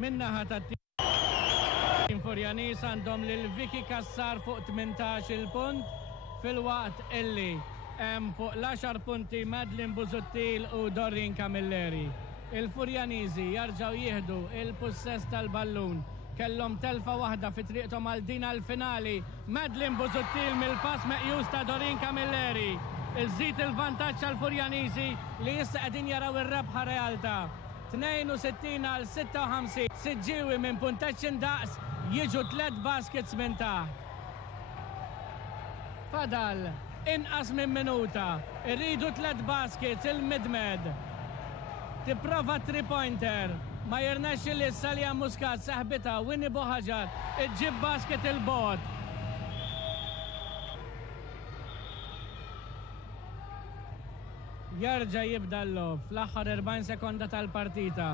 minnaħa tat-tim Furjanis għandhom lil Vicky Kassar fuq 18 il-punt fil-waqt illi fuq l-10 punti Madeline Busuttil u Doreen Camilleri. Il-Furjaniżi jarġaw jieħdu il-possess tal-ballun. Kellhom telfa waħda fi triqthom għal din għall-finali. Madeline Busuttil mill-pass meqjus ta' Doreen Camilleri. Iżżid il-vantaġġ għall-Furjaniżi li issa qegħdin jaraw ir-rebħa realtà. 62 għal 56. Siġġiewi minn punteġġ indaqs jiġu 3 baskets minn taħt. Fadal inqas minn minuta. Irridu 3 baskets il-Midmed. Tipprova 3-pointer. Ma jirnax li Salja Muscat saħbita Winnie Bohajar iġġib basket il-bot. Jarġa jibda l-lob fl-aħħar 40 sekonda tal-partita.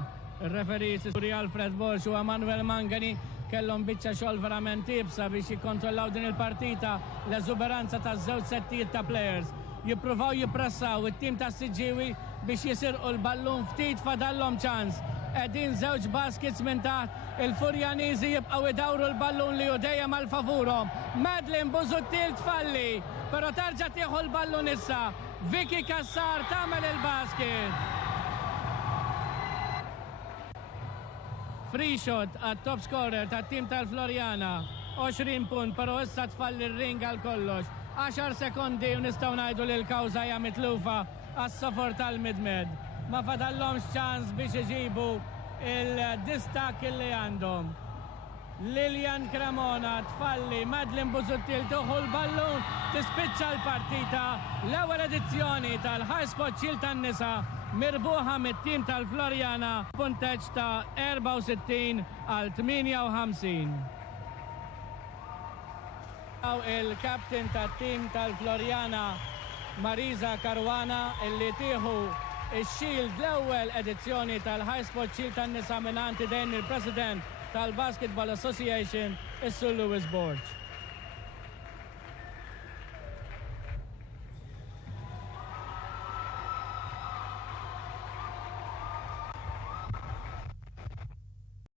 Il-referi Suri Alfred Borx u Emanuel Mangani kellhom biċċa xogħol verament ibsa biex jikkontrollaw din il-partita l-eżuberanza taż-żewġ settijiet ta' players. Jippruvaw jippressaw it-tim ta' Siġġiewi biex jisirqu l-ballun ftit fadallhom ċans. Qegħdin żewġ baskets minn taħt il-Furjaniżi jibqgħu idawru l-ballun li hu dejjem għal favurhom. Madeline Busuttil tfalli, però terġa' tieħu l-ballun issa. Vicky Kassar tagħmel il-basket. Free shot għat-top scorer tat-tim tal-Florjana. 20 punt, però issa tfalli r-ring għal kollox. 10 sekondi u nistgħu ngħidu li l-kawża hija mitlufa għas-sofor tal-Midmed. Ma fadallhomx ċans biex iġibu il-distak li għandhom. Lilian Cremona tfalli, Madeline Busuttil tuħu l-ballun, tispiċċa l-partita. L-ewwel edizzjoni tal-High Spot Shield tan-nisa mirbuħa mit-tim tal-Florjana punteġġ ta' 64 għal 58. Il-kapten tat-tim tal-Florjana Marisa Caruana illi tieħu il-Shield l-ewwel edizzjoni tal-High Spot Shield tan-nisa mingħand idejn il-President tal-Basketball Association is-Sur Lewis Borch.